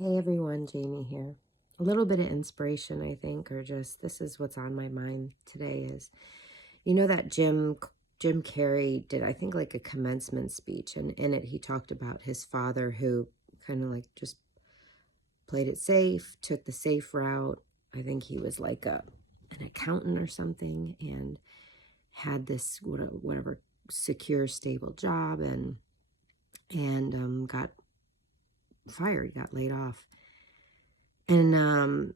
Hey everyone, Jamie here. A little bit of inspiration, I think, or just this is what's on my mind today is, that Jim Carrey did, I think, like a commencement speech, and in it he talked about his father who kind of like just played it safe, took the safe route. I think he was like an accountant or something, and had this whatever secure, stable job, and got fired, got laid off, and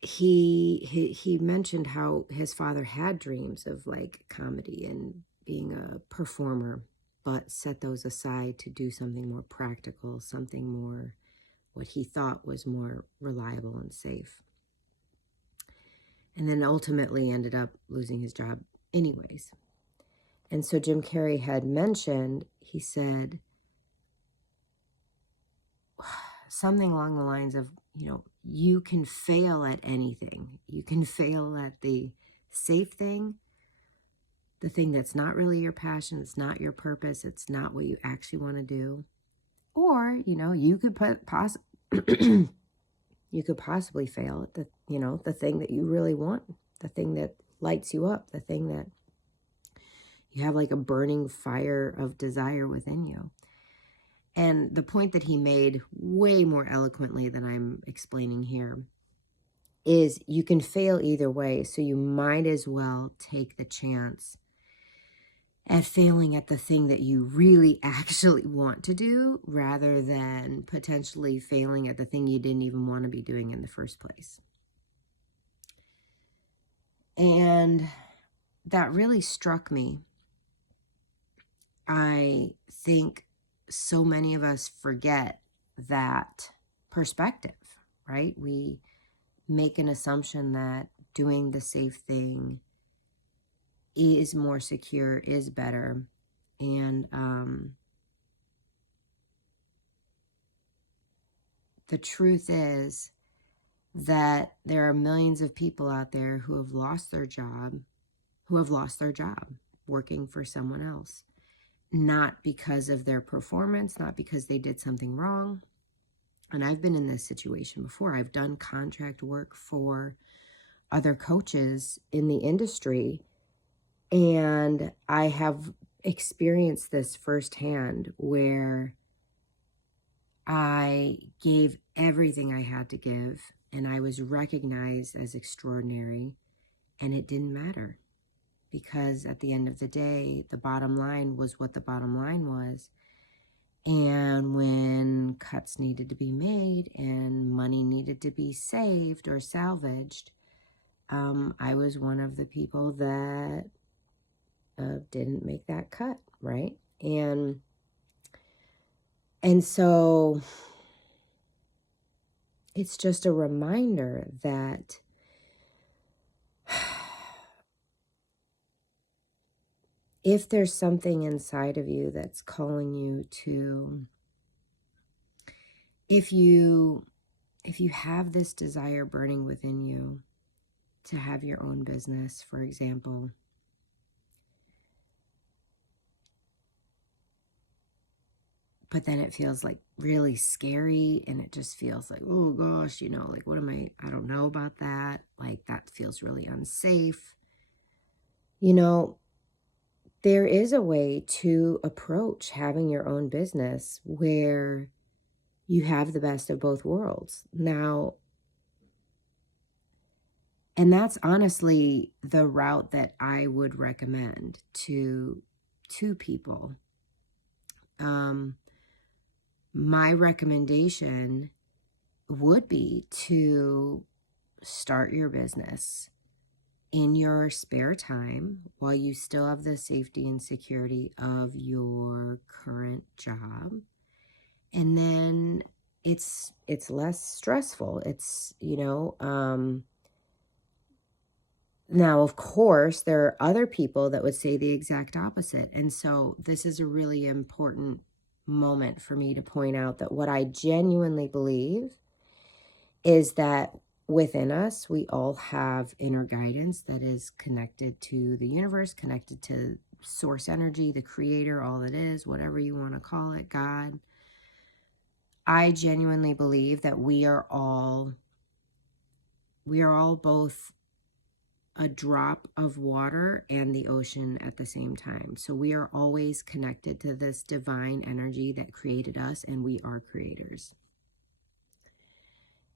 he mentioned how his father had dreams of like comedy and being a performer, but set those aside to do something more practical, something more what he thought was more reliable and safe. And then ultimately ended up losing his job anyways. And so Jim Carrey had mentioned, he said something along the lines of, you can fail at anything. You can fail at the safe thing, the thing that's not really your passion, it's not your purpose, it's not what you actually want to do. Or, you could you could possibly fail at the thing that you really want, the thing that lights you up, the thing that you have like a burning fire of desire within you. And the point that he made way more eloquently than I'm explaining here is you can fail either way. So you might as well take the chance at failing at the thing that you really actually want to do rather than potentially failing at the thing you didn't even want to be doing in the first place. And that really struck me. I think so many of us forget that perspective, right? We make an assumption that doing the safe thing is more secure, is better. And the truth is that there are millions of people out there who have lost their job, working for someone else. Not because of their performance, not because they did something wrong. And I've been in this situation before. I've done contract work for other coaches in the industry, and I have experienced this firsthand where I gave everything I had to give and I was recognized as extraordinary, and it didn't matter because at the end of the day, the bottom line was what the bottom line was. And when cuts needed to be made and money needed to be saved or salvaged, I was one of the people that didn't make that cut, right? And so it's just a reminder that if there's something inside of you that's calling you to, if you have this desire burning within you to have your own business, for example, but then it feels like really scary and it just feels like, oh gosh, like what am I don't know about that. Like that feels really unsafe. There is a way to approach having your own business where you have the best of both worlds. Now, and that's honestly the route that I would recommend to people. My recommendation would be to start your business in your spare time while you still have the safety and security of your current job. And then it's less stressful. It's, now, of course, there are other people that would say the exact opposite. And so this is a really important moment for me to point out that what I genuinely believe is that within us, we all have inner guidance that is connected to the universe, connected to source energy, the creator, all it is, whatever you want to call it, God. I genuinely believe that we are all both a drop of water and the ocean at the same time. So we are always connected to this divine energy that created us, and we are creators.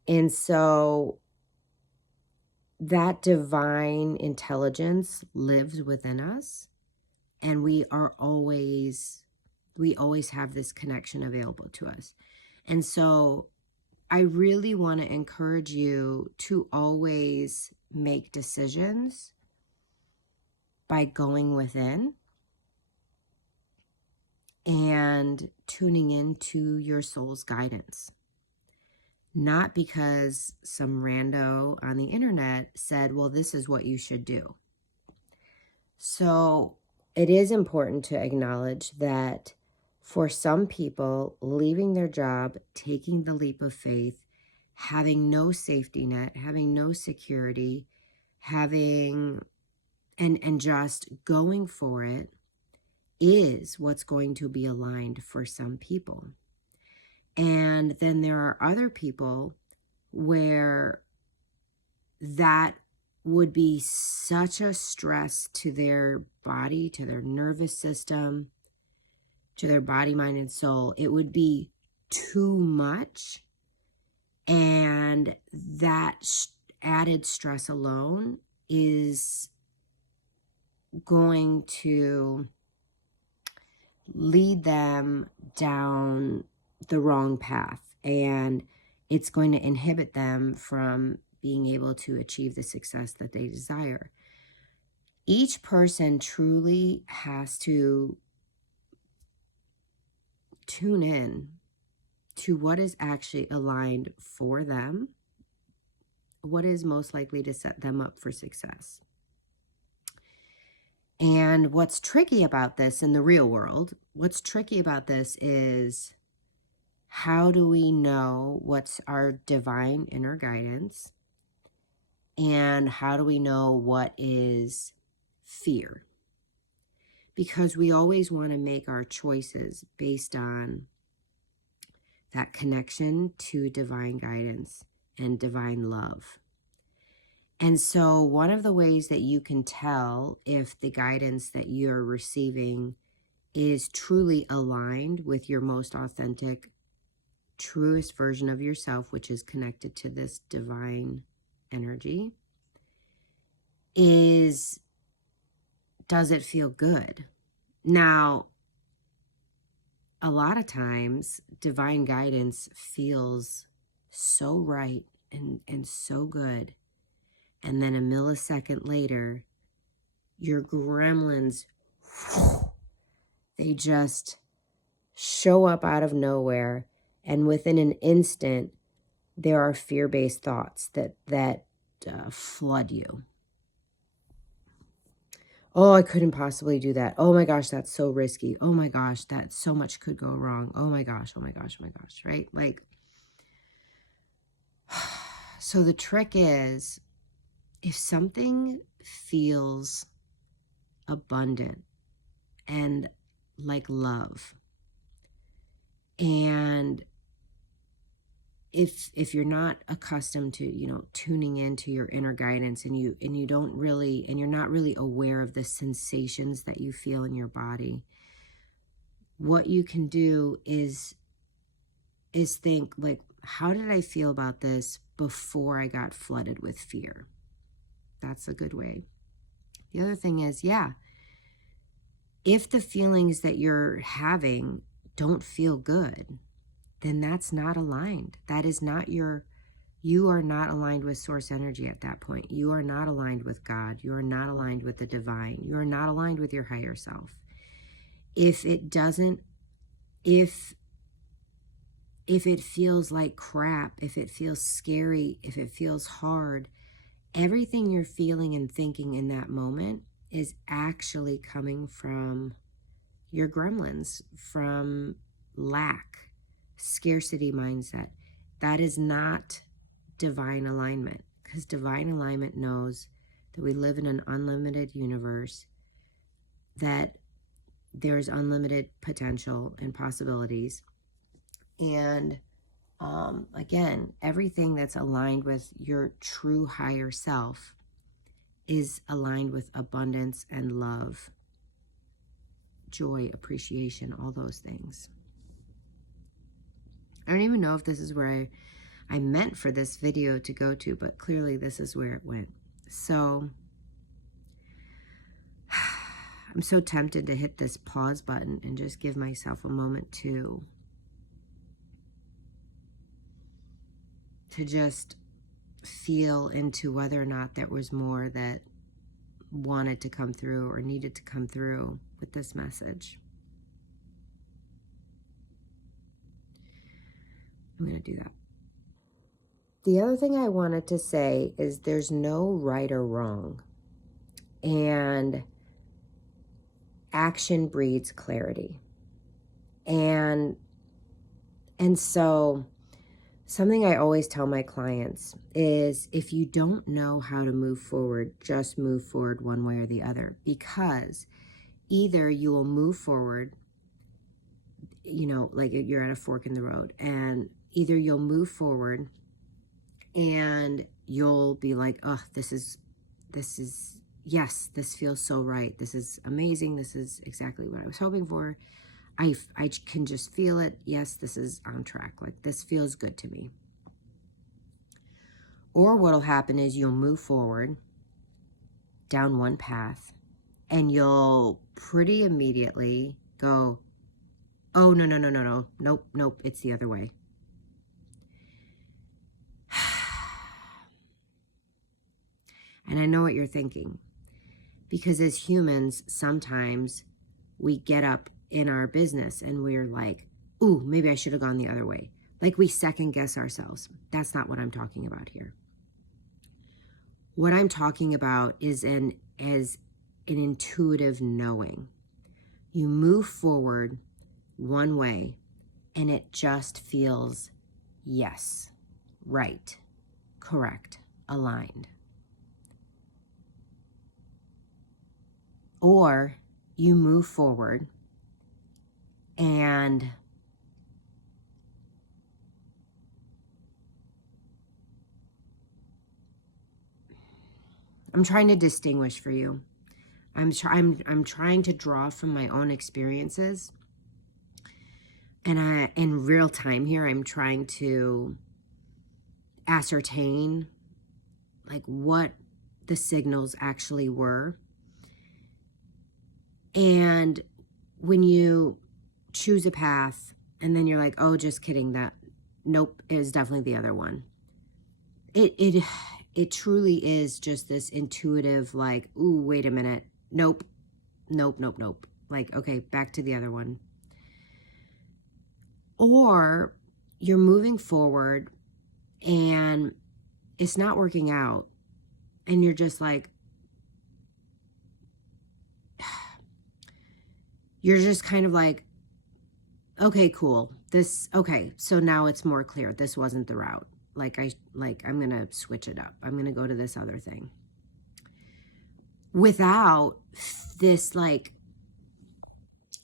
And so that divine intelligence lives within us, and we always have this connection available to us. And so I really want to encourage you to always make decisions by going within and tuning into your soul's guidance. Not because some rando on the internet said, well, this is what you should do. So it is important to acknowledge that for some people, leaving their job, taking the leap of faith, having no safety net, having no security, having and just going for it is what's going to be aligned for some people. And then there are other people where that would be such a stress to their body, to their nervous system, to their body, mind, and soul. It would be too much. And that added stress alone is going to lead them down the wrong path, and it's going to inhibit them from being able to achieve the success that they desire. Each person truly has to tune in to what is actually aligned for them, what is most likely to set them up for success. And what's tricky about this in the real world, what's tricky about this is, how do we know what's our divine inner guidance? And how do we know what is fear? Because we always want to make our choices based on that connection to divine guidance and divine love. And so one of the ways that you can tell if the guidance that you're receiving is truly aligned with your most authentic, truest version of yourself, which is connected to this divine energy, is, does it feel good? Now, a lot of times divine guidance feels so right and so good, and then a millisecond later your gremlins, they just show up out of nowhere, and within an instant there are fear-based thoughts that flood you. Oh, I couldn't possibly do that. Oh my gosh, that's so risky. Oh my gosh, that so much could go wrong. Oh my gosh, oh my gosh, oh my gosh, right? Like, so the trick is, if something feels abundant and like love, and if you're not accustomed to, tuning into your inner guidance, and you don't really, and you're not really aware of the sensations that you feel in your body, what you can do is think, like, how did I feel about this before I got flooded with fear? That's a good way. The other thing is, yeah, if the feelings that you're having don't feel good, then that's not aligned. That is not you are not aligned with source energy at that point. You are not aligned with God. You are not aligned with the divine. You are not aligned with your higher self. If it doesn't, if it feels like crap, if it feels scary, if it feels hard, everything you're feeling and thinking in that moment is actually coming from your gremlins, from lack, scarcity mindset. That is not divine alignment, because divine alignment knows that we live in an unlimited universe, that there's unlimited potential and possibilities, and Again, everything that's aligned with your true higher self is aligned with abundance and love, joy, appreciation, all those things. I don't even know if this is where I meant for this video to go to, but clearly this is where it went. So I'm so tempted to hit this pause button and just give myself a moment to just feel into whether or not there was more that wanted to come through or needed to come through with this message. I'm going to do that. The other thing I wanted to say is there's no right or wrong, and action breeds clarity. And so something I always tell my clients is if you don't know how to move forward, just move forward one way or the other, because either you will move forward, you know, like you're at a fork in the road, and either you'll move forward and you'll be like, oh, this is, yes, this feels so right. This is amazing. This is exactly what I was hoping for. I can just feel it. Yes, this is on track. Like, this feels good to me. Or what'll happen is you'll move forward down one path and you'll pretty immediately go, oh, no. Nope, it's the other way. And I know what you're thinking, because as humans, sometimes we get up in our business and we're like, ooh, maybe I should have gone the other way. Like, we second guess ourselves. That's not what I'm talking about here. What I'm talking about is an intuitive knowing. You move forward one way and it just feels yes, right, correct, aligned. Or you move forward and I'm trying to distinguish for you. I'm trying to draw from my own experiences, and in real time here, I'm trying to ascertain like what the signals actually were. And when you choose a path and then you're like, oh, just kidding, that, nope, it was definitely the other one. It truly is just this intuitive, like, ooh, wait a minute. Nope. Like, okay, back to the other one. Or you're moving forward and it's not working out. And you're just like, you're just kind of like, okay, cool. Okay, so now it's more clear. This wasn't the route. I'm going to switch it up. I'm going to go to this other thing. Without this, like,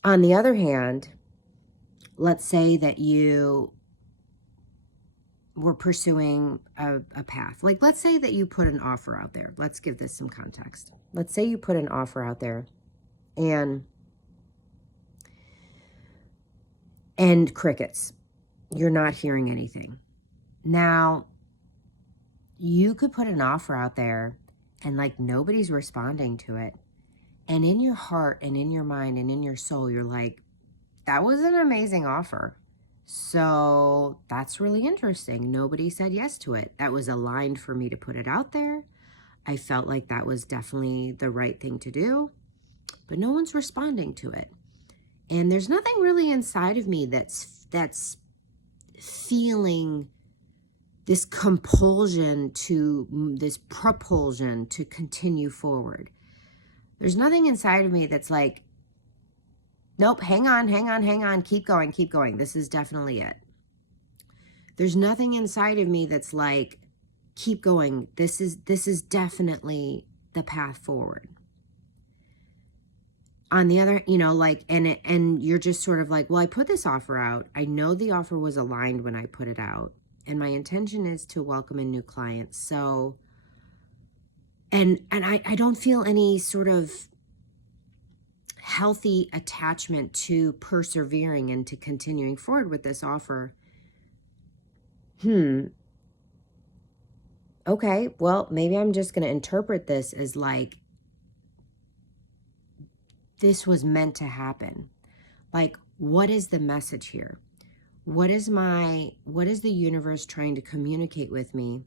on the other hand, let's say that you were pursuing a path. Like, let's say that you put an offer out there. Let's give this some context. Let's say you put an offer out there and crickets. You're not hearing anything. Now, you could put an offer out there and like nobody's responding to it. And in your heart and in your mind and in your soul, you're like, that was an amazing offer. So that's really interesting. Nobody said yes to it. That was aligned for me to put it out there. I felt like that was definitely the right thing to do, but no one's responding to it. And there's nothing really inside of me that's feeling this compulsion to, this propulsion to continue forward. There's nothing inside of me that's like, nope, hang on, keep going. This is definitely it. There's nothing inside of me that's like, keep going. This is definitely the path forward. on the other, like, and you're just sort of like, well, I put this offer out. I know the offer was aligned when I put it out, and my intention is to welcome in new clients. So, and I don't feel any sort of healthy attachment to persevering and to continuing forward with this offer. Okay, well, maybe I'm just going to interpret this as like, this was meant to happen. Like, what is the message here? What is the universe trying to communicate with me?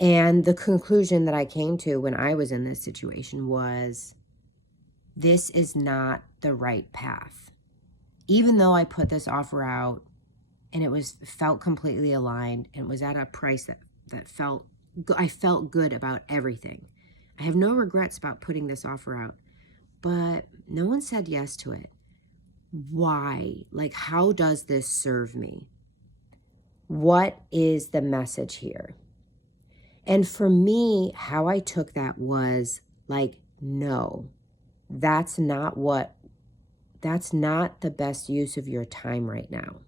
And the conclusion that I came to when I was in this situation was, this is not the right path. Even though I put this offer out and felt completely aligned and it was at a price that I felt good about everything. I have no regrets about putting this offer out, but no one said yes to it. Why? Like, how does this serve me? What is the message here? And for me, how I took that was like, no, that's not the best use of your time right now.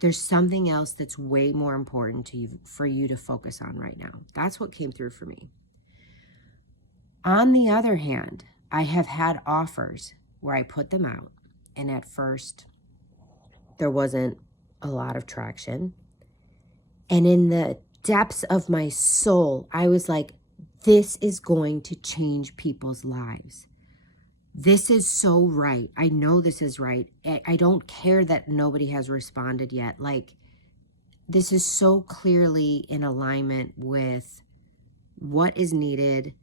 There's something else that's way more important to you, for you to focus on right now. That's what came through for me. On the other hand, I have had offers where I put them out, and at first there wasn't a lot of traction. And in the depths of my soul, I was like, this is going to change people's lives. This is so right. I know this is right. I don't care that nobody has responded yet. Like, this is so clearly in alignment with what is needed.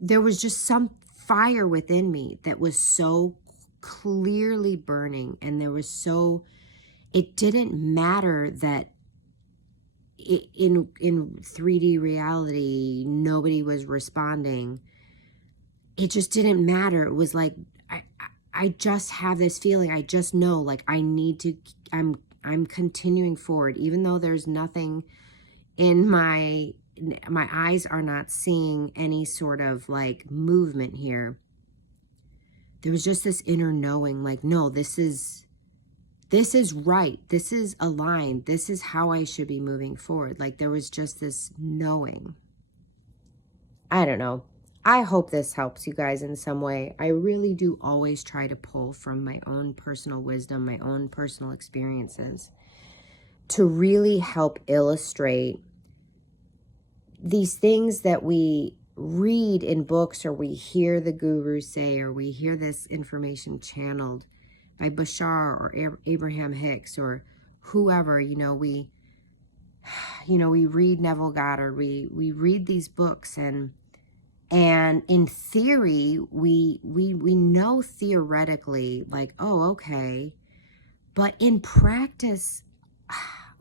There was just some fire within me that was so clearly burning, and it didn't matter that in 3D reality nobody was responding. It just didn't matter. It was like, I just have this feeling. I just know, like, I'm continuing forward, even though there's nothing in my eyes are not seeing any sort of like movement here. There was just this inner knowing, like, no, this is right. This is aligned. This is how I should be moving forward. Like, there was just this knowing. I don't know. I hope this helps you guys in some way. I really do always try to pull from my own personal wisdom, my own personal experiences, to really help illustrate these things that we read in books, or we hear the gurus say, or we hear this information channeled by Bashar or Abraham Hicks or whoever. We read Neville Goddard, we read these books, and in theory, we know theoretically, like, oh, okay. But in practice,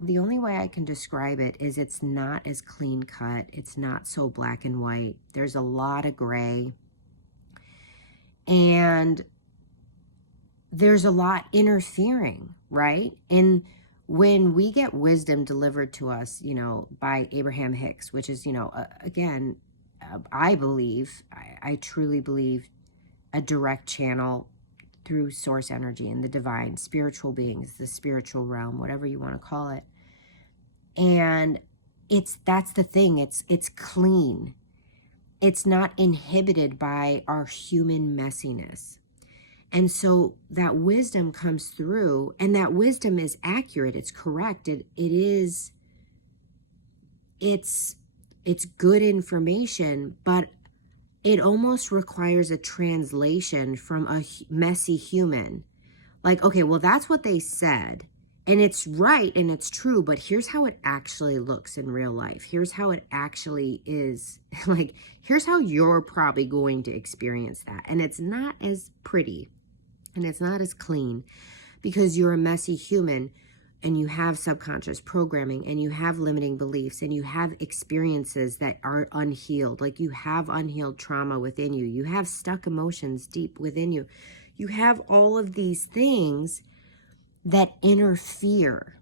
the only way I can describe it is it's not as clean cut. It's not so black and white. There's a lot of gray. And there's a lot interfering, right? And when we get wisdom delivered to us, by Abraham Hicks, which is, again, I believe, I truly believe, a direct channel through source energy and the divine, spiritual beings, the spiritual realm, whatever you want to call it. And that's the thing. It's clean. It's not inhibited by our human messiness. And so that wisdom comes through, and that wisdom is accurate. It's correct. It's good information, but it almost requires a translation from a messy human. Like, okay, well, that's what they said, and it's right and it's true, but here's how it actually looks in real life. Here's how it actually is. Like, here's how you're probably going to experience that. And it's not as pretty, and it's not as clean, because you're a messy human, and you have subconscious programming, and you have limiting beliefs, and you have experiences that are unhealed. Like, you have unhealed trauma within you. You have stuck emotions deep within you. You have all of these things that interfere.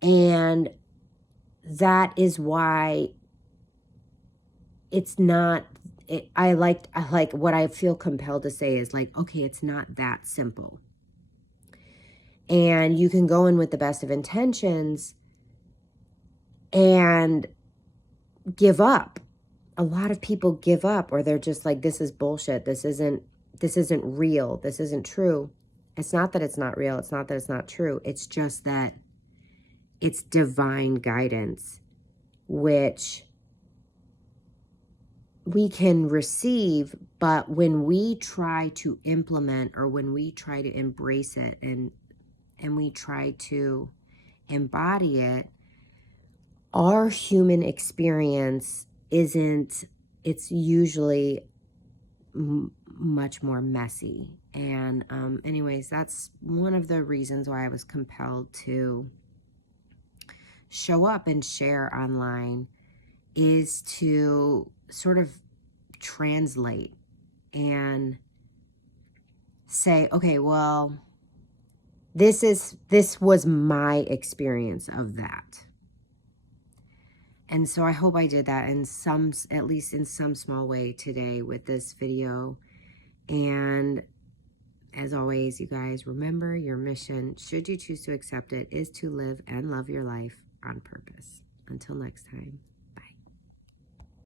And that is why it's not, I like what I feel compelled to say is like, okay, it's not that simple. And you can go in with the best of intentions and give up. A lot of people give up, or they're just like, this is bullshit. This isn't real. This isn't true. It's not that it's not real. It's not that it's not true. It's just that it's divine guidance, which we can receive, but when we try to implement, or when we try to embrace it and we try to embody it, our human experience isn't, it's usually much more messy. And anyways, that's one of the reasons why I was compelled to show up and share online, is to sort of translate and say, okay, well, this was my experience of that. And so I hope I did that in some, at least in some small way today with this video. And as always, you guys, remember your mission, should you choose to accept it, is to live and love your life on purpose. Until next time.